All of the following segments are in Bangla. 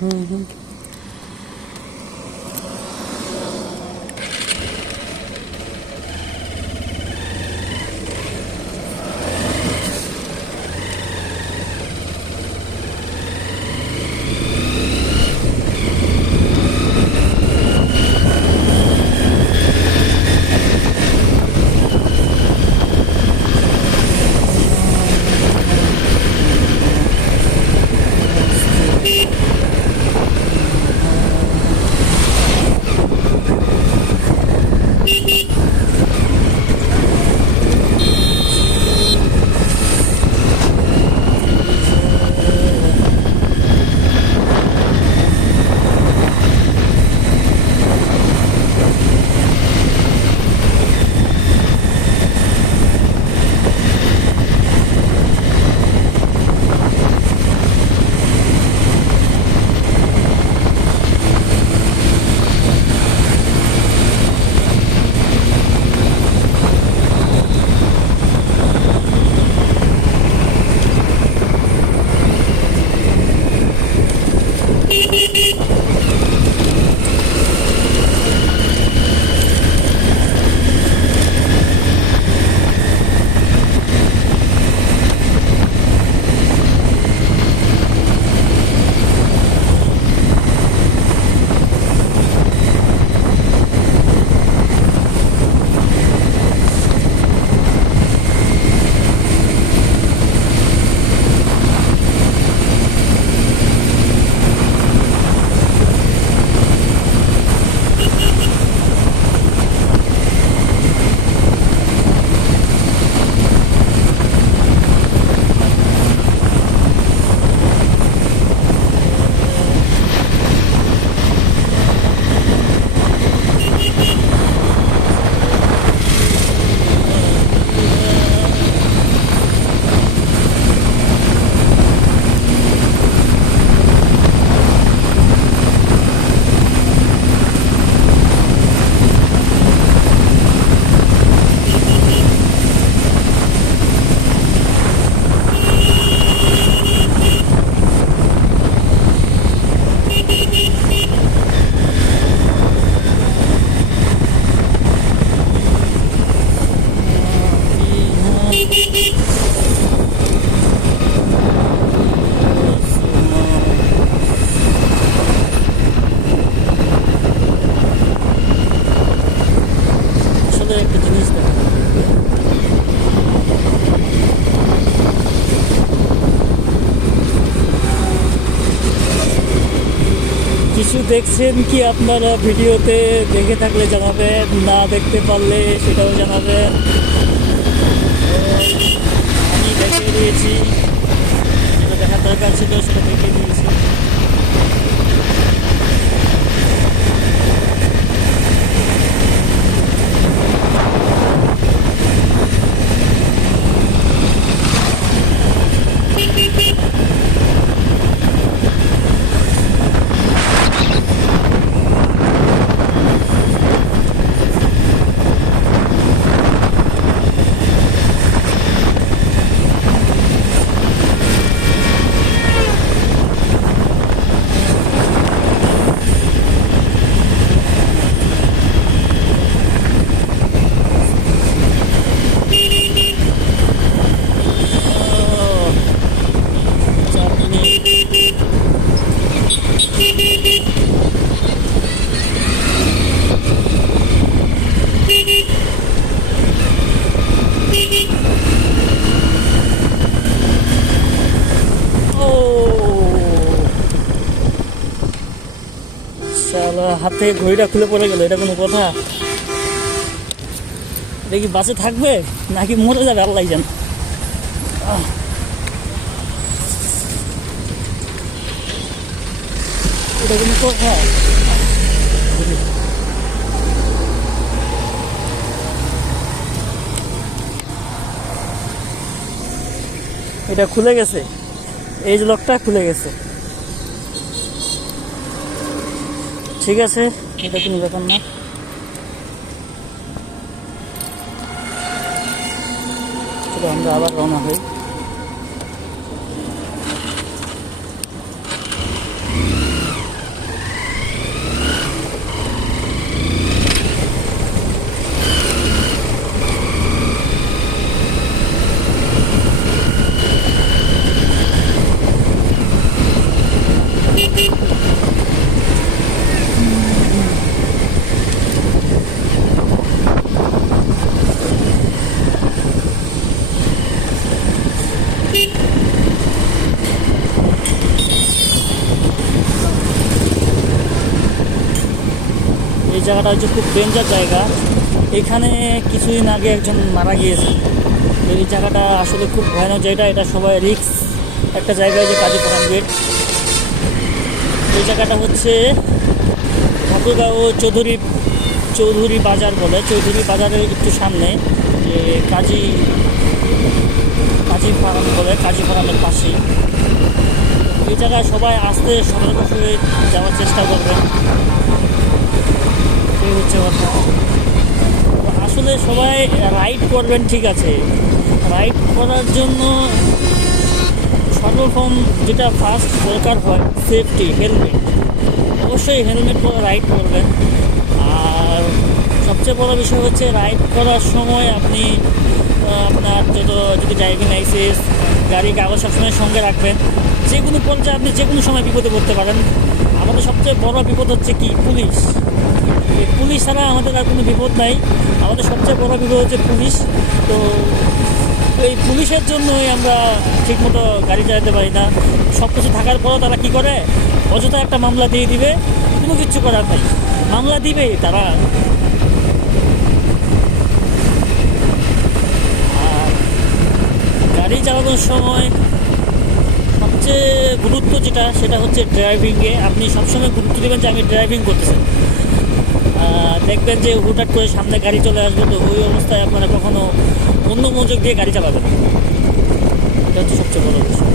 হুম হুম। আসলে একটা জিনিস দেখা কিছু দেখছেন কি আপনারা ভিডিওতে, দেখে থাকলে জানাবেন, না দেখতে পারলে সেটাও জানাবেন। আমি দেখিয়ে দিয়েছি, যেটা দেখার দরকার ছিল সেটা দেখিয়ে দিয়েছি। শালা হাত থেকে ঘড়িটা খুলে পড়ে গেল, এটা কোনো কথা? দেখি বাসে থাকবে নাকি মরে যাবে আল্লাহ জানে। এটা কোনো কথা? এটা খুলে গেছে, এই যে লকটা খুলে গেছে। ঠিক আছে, এটা কোনো ব্যাপার না। আমরা আবার রওনা হই। জায়গাটা হচ্ছে খুব ডেঞ্জার জায়গা। এখানে কিছুদিন আগে একজন মারা গিয়েছে। এই জায়গাটা আসলে খুব ভয়ানক জায়গা, এটা সবাই রিস্ক একটা জায়গায় যে কাজী পরান গেট। এই জায়গাটা হচ্ছে ঠাকুরগাঁও চৌধুরী বাজার বলে, চৌধুরী বাজারের একটু সামনে যে কাজী ফার্ম বলে, কাজী ফার্মের পাশেই। এই জায়গায় সবাই আসতে সতর্ক হয়ে যাওয়ার চেষ্টা করবেন, এই হচ্ছে কথা। আসলে সবাই রাইড করবেন, ঠিক আছে, রাইড করার জন্য সর্বপ্রথম যেটা ফার্স্ট দরকার হয় সেফটি, হেলমেট। অবশ্যই হেলমেট পরে রাইড করবেন। আর সবচেয়ে বড় বিষয় হচ্ছে রাইড করার সময় আপনি আপনার যদি ড্রাইভিং লাইসেন্স, গাড়ি কাগজ সবসময় সঙ্গে রাখবেন। যে কোনো পর্যায়ে আপনি যে কোনো সময় বিপদে পড়তে পারেন। আমাদের সবচেয়ে বড় বিপদ হচ্ছে কি, পুলিশ। এই পুলিশ ছাড়া আমাদের আর কোনো বিপদ নাই, আমাদের সবচেয়ে বড় বিপদ হচ্ছে পুলিশ। তো এই পুলিশের জন্যই আমরা ঠিকমতো গাড়ি চালাতে পারি না। সব কিছু থাকার পরও তারা কী করে, অযথা একটা মামলা দিয়ে দিবে, কোনো কিচ্ছু করার নেই, মামলা দিবেই তারা। আর গাড়ি চালানোর সময় সবচেয়ে গুরুত্ব যেটা, সেটা হচ্ছে ড্রাইভিংয়ে। আপনি সবসময় গুরুত্ব দেবেন যে আমি ড্রাইভিং করতেছেন। দেখবেন যে হুটহাট করে সামনে গাড়ি চলে আসবে, তো ওই অবস্থায় আপনারা কখনো অন্য মনোযোগ দিয়ে গাড়ি চালাবেন, এটা হচ্ছে সবচেয়ে বড় বিষয়।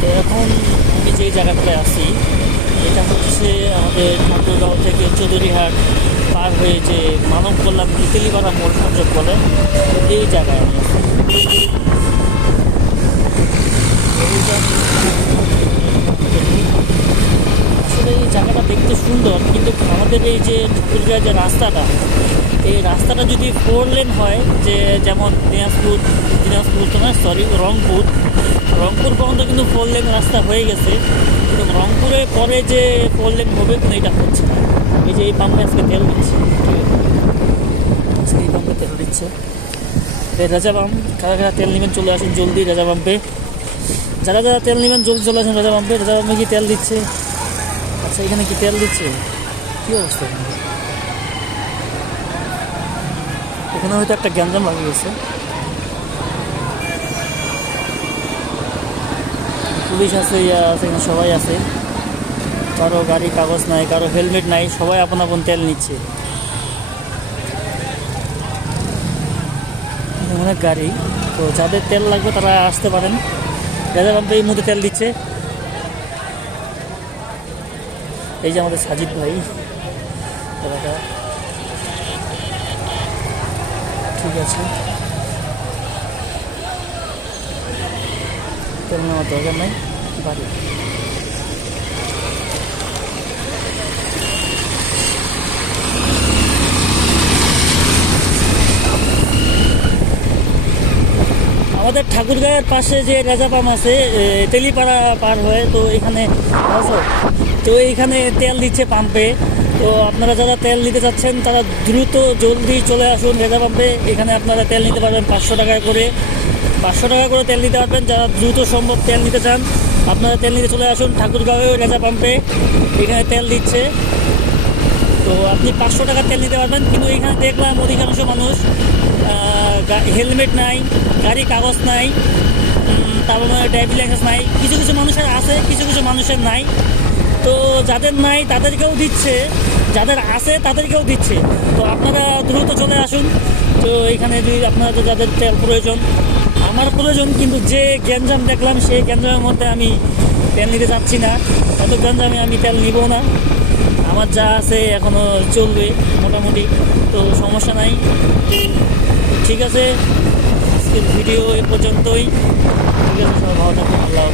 তো এখন আমি যেই জায়গাটায় আছি, এটা হচ্ছে আমাদের ঠাকুরগাঁও থেকে চৌধুরীহাট পার হয়ে যে মানব কল্যাণ তেলিপাড়া মোড় সংযোগ বলে, এই জায়গায় আমি আছি। আসলে এই জায়গাটা দেখতে সুন্দর, কিন্তু আমাদের এই যে ঠাকুরগাঁও যে রাস্তাটা, এই রাস্তাটা যদি 4 লেন হয়, যে যেমন দিনাজপুর তো না, সরি, রংপুর পর্যন্ত কিন্তু 4 লেন রাস্তা হয়ে গেছে, কিন্তু রংপুরে পরে যে 4 লেন হবে, কিন্তু এটা হচ্ছে না। এই যে এই পাম্পে আজকে তেল দিচ্ছে, আজকে এই পাম্পে তেল দিচ্ছে। রেজা পাম্প, কারা তেল নেবেন চলে আসুন জলদি রেজা পাম্পে। যারা তেল নেবেন জলদি চলে আসুন রেজা পাম্পে। রেজা পাম্পে কি তেল দিচ্ছে? আচ্ছা, এখানে কি তেল দিচ্ছে? কী অবস্থা এখানে হয়তো একটা গ্যাঞ্জাম লাগিয়েছে। পুলিশ আছে, এখানে সবাই আছে, কারো গাড়ি কাগজ নাই, কারো হেলমেট নাই, সবাই আপন আপন তেল নিচ্ছে। অনেক গাড়ি, তো যাদের তেল লাগবে তারা আসতে পারেন। রেজা পাম্পে এই মুহূর্তে তেল দিচ্ছে। এই যে আমাদের সাজিদ ভাই, দাদা, ঠিক আছে, তেল নেওয়ার দরকার নাই, বাড়ি। আমাদের ঠাকুরগাঁয়ের পাশে যে রেজা পাম্প আছে, তেলিপাড়া পার হয়ে, তো এখানে তো এইখানে তেল দিচ্ছে পাম্পে। তো আপনারা যারা তেল নিতে চাচ্ছেন তারা দ্রুত জলদি চলে আসুন রেজা পাম্পে। এখানে আপনারা তেল নিতে পারবেন 500 টাকা করে, 500 টাকা করে তেল নিতে পারবেন। যারা দ্রুত সম্ভব তেল নিতে চান, আপনারা তেল নিতে চলে আসুন ঠাকুরগাঁও রেজা পাম্পে, এখানে তেল দিচ্ছে। তো আপনি 500 টাকা তেল নিতে পারবেন। কিন্তু এখানে দেখলাম অধিকাংশ মানুষ হেলমেট নাই, গাড়ি কাগজ নাই, তারপর ড্রাইভিং লাইসেন্স নাই। কিছু কিছু মানুষের আছে, কিছু কিছু মানুষের নাই। তো যাদের নাই তাদেরকেও দিচ্ছে, যাদের আছে তাদেরকেও দিচ্ছে। তো আপনারা দ্রুত চলে আসুন। তো এখানে যদি আপনারা তো যাদের তেল প্রয়োজন, আমার প্রয়োজন, কিন্তু যে গ্যাঞ্জাম দেখলাম সেই গ্যাঞ্জামের মধ্যে আমি তেল নিতে চাচ্ছি না। এত গ্যাঞ্জামে আমি তেল নিব না, আমার যা আছে এখনও চলবে মোটামুটি, তো সমস্যা নাই। ঠিক আছে, আজকের ভিডিও এ পর্যন্তই। ঠিক আছে, সবাই ভালো থাকুন, আল্লাহ।